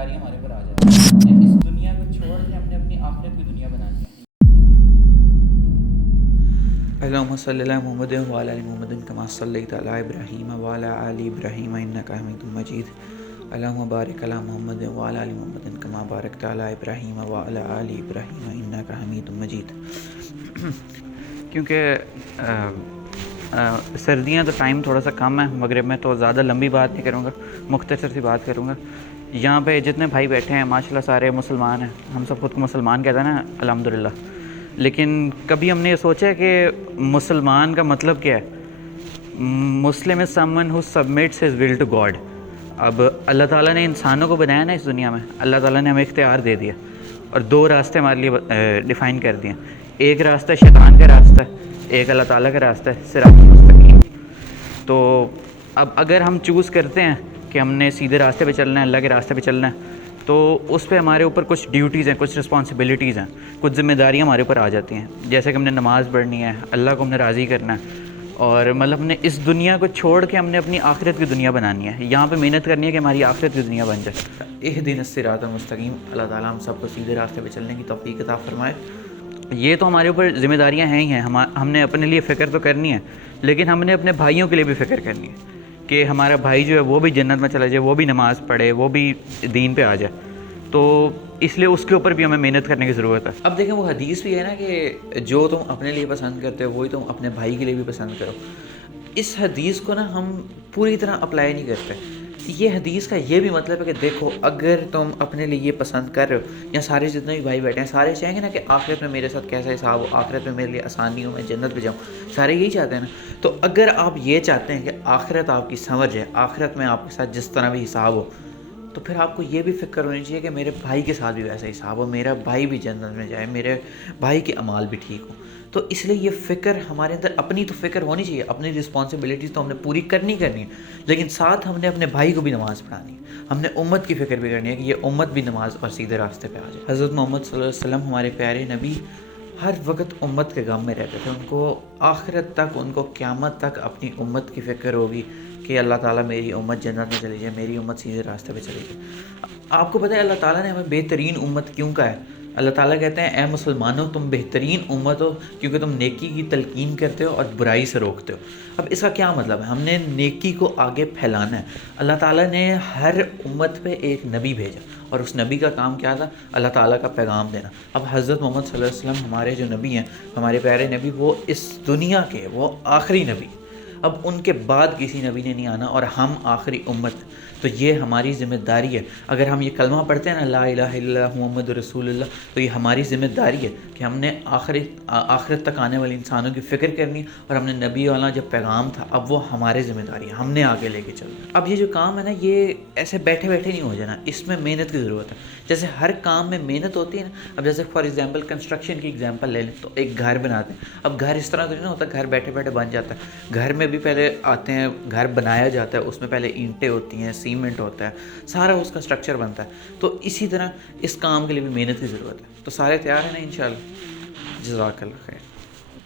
داری ہمارے اوپر آ جاتی ہے. ہم نے اس دنیا کو چھوڑ کے ہم نے اپنی آخرت کی دنیا بنانی ہے. اللہم صلی علی محمد وعلی آل محمد کما صلیت علی ابراہیم وعلی آل ابراہیم انک حمید مجید. اللہم بارک علی محمد وعلی آل محمد کما بارکت علی ابراہیم وعلی آل ابراہیم انک حمید مجید. کیونکہ سردیاں تو ٹائم تھوڑا سا کم ہے مغرب میں، تو زیادہ لمبی بات نہیں کروں گا، مختصر سی بات کروں گا. یہاں پہ جتنے بھائی بیٹھے ہیں ماشاءاللہ سارے مسلمان ہیں. ہم سب خود کو مسلمان کہتے ہیں نا، الحمدللہ. لیکن کبھی ہم نے یہ سوچا ہے کہ مسلمان کا مطلب کیا ہے؟ Muslim is someone who submits his will to God. اب اللہ تعالیٰ نے انسانوں کو بنایا نا اس دنیا میں، اللہ تعالیٰ نے ہمیں اختیار دے دیا اور دو راستے ہمارے لیے ڈیفائن کر دیے. ایک راستہ شیطان کا راستہ ہے، ایک اللہ تعالیٰ کا راستہ ہے، صراط مستقیم. تو اب اگر ہم چوز کرتے ہیں کہ ہم نے سیدھے راستے پہ چلنا ہے، اللہ کے راستے پہ چلنا ہے، تو اس پہ ہمارے اوپر کچھ ڈیوٹیز ہیں، کچھ رسپانسبلٹیز ہیں، کچھ ذمہ داریاں ہمارے اوپر آ جاتی ہیں. جیسے کہ ہم نے نماز پڑھنی ہے، اللہ کو ہم نے راضی کرنا ہے، اور مطلب ہم نے اس دنیا کو چھوڑ کے ہم نے اپنی آخرت کی دنیا بنانی ہے. یہاں پہ محنت کرنی ہے کہ ہماری آخرت کی دنیا بن جائے. اہدنا الصراط المستقیم. اللہ تعالیٰ ہم سب کو سیدھے راستے پہ چلنے کی توفیق عطا فرمائے. یہ تو ہمارے اوپر ذمہ داریاں ہیں ہی ہیں. ہم نے اپنے لیے فکر تو کرنی ہے، لیکن ہم نے اپنے بھائیوں کے لیے بھی فکر کرنی ہے کہ ہمارا بھائی جو ہے وہ بھی جنت میں چلا جائے، وہ بھی نماز پڑھے، وہ بھی دین پہ آ جائے. تو اس لیے اس کے اوپر بھی ہمیں محنت کرنے کی ضرورت ہے. اب دیکھیں وہ حدیث بھی ہے نا کہ جو تم اپنے لیے پسند کرتے ہو وہی تم اپنے بھائی کے لیے بھی پسند کرو. اس حدیث کو نا ہم پوری طرح اپلائی نہیں کرتے. یہ حدیث کا یہ بھی مطلب ہے کہ دیکھو اگر تم اپنے لیے یہ پسند کر رہے ہو، یا سارے جتنے بھی بھائی بیٹھے ہیں سارے چاہیں گے نا کہ آخرت میں میرے ساتھ کیسا حساب ہو، آخرت میں میرے لیے آسانی ہو، میں جنت پہ جاؤں، سارے یہی چاہتے ہیں نا. تو اگر آپ یہ چاہتے ہیں کہ آخرت آپ کی سمجھ ہے، آخرت میں آپ کے ساتھ جس طرح بھی حساب ہو، تو پھر آپ کو یہ بھی فکر ہونی چاہیے کہ میرے بھائی کے ساتھ بھی ویسا حساب ہو، میرا بھائی بھی جنت میں جائے، میرے بھائی کے اعمال بھی ٹھیک ہوں. تو اس لیے یہ فکر ہمارے اندر، اپنی تو فکر ہونی چاہیے، اپنی رسپانسبلٹیز تو ہم نے پوری کرنی ہے، لیکن ساتھ ہم نے اپنے بھائی کو بھی نماز پڑھانی ہے. ہم نے امت کی فکر بھی کرنی ہے کہ یہ امت بھی نماز اور سیدھے راستے پہ آ جائے. حضرت محمد صلی اللہ علیہ وسلم ہمارے پیارے نبی ہر وقت امت کے غم میں رہتے تھے. ان کو آخرت تک، ان کو قیامت تک اپنی امت کی فکر ہوگی کہ اللہ تعالیٰ میری امت جنت میں چلی جائے، میری امت سیدھے راستے پہ چلی جائے. آپ کو پتہ ہے اللہ تعالیٰ نے ہمیں بہترین امت کیوں کہا ہے؟ اللہ تعالیٰ کہتے ہیں اے مسلمانوں تم بہترین امت ہو کیونکہ تم نیکی کی تلقین کرتے ہو اور برائی سے روکتے ہو. اب اس کا کیا مطلب ہے؟ ہم نے نیکی کو آگے پھیلانا ہے. اللہ تعالیٰ نے ہر امت پہ ایک نبی بھیجا اور اس نبی کا کام کیا تھا؟ اللہ تعالیٰ کا پیغام دینا. اب حضرت محمد صلی اللہ علیہ وسلم ہمارے جو نبی ہیں، ہمارے پیارے نبی، وہ اس دنیا کے وہ آخری نبی. اب ان کے بعد کسی نبی نے نہیں آنا اور ہم آخری امت. تو یہ ہماری ذمہ داری ہے. اگر ہم یہ کلمہ پڑھتے ہیں نا لا الہ الا اللہ محمد رسول اللہ، تو یہ ہماری ذمہ داری ہے کہ ہم نے آخرت تک آنے والے انسانوں کی فکر کرنی، اور ہم نے نبی والا جب پیغام تھا اب وہ ہمارے ذمہ داری ہے، ہم نے آگے لے کے چلنا. اب یہ جو کام ہے نا یہ ایسے بیٹھے بیٹھے نہیں ہو جانا، اس میں محنت کی ضرورت ہے. جیسے ہر کام میں محنت ہوتی ہے نا. اب جیسے فار ایگزامپل کنسٹرکشن کی ایگزامپل لے لیں تو ایک گھر بناتے ہیں. اب گھر اس طرح تو نہیں ہوتا گھر بیٹھے بیٹھے بن جاتا ہے. گھر میں بھی پہلے آتے ہیں، گھر بنایا جاتا ہے، اس میں پہلے اینٹیں ہوتی ہیں، سیمنٹ ہوتا ہے، سارا اس کا اسٹرکچر بنتا ہے. تو اسی طرح اس کام کے لیے بھی محنت کی ضرورت ہے. تو سارے تیار ہیں نا انشاءاللہ؟ جزاک اللہ خیر.